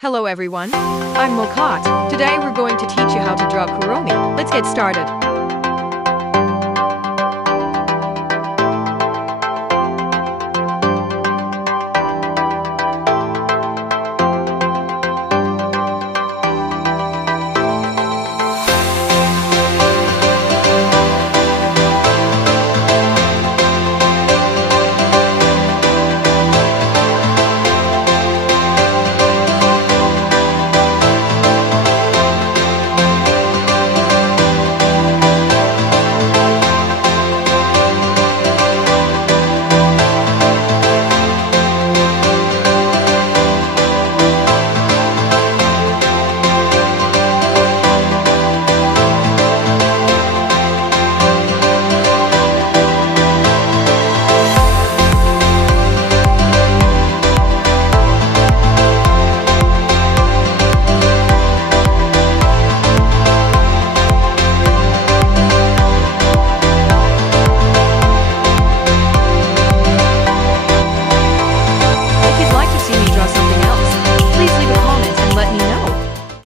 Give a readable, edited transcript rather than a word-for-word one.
Hello everyone, I'm Mokat. Today we're going to teach you how to draw kuromi. Let's get started.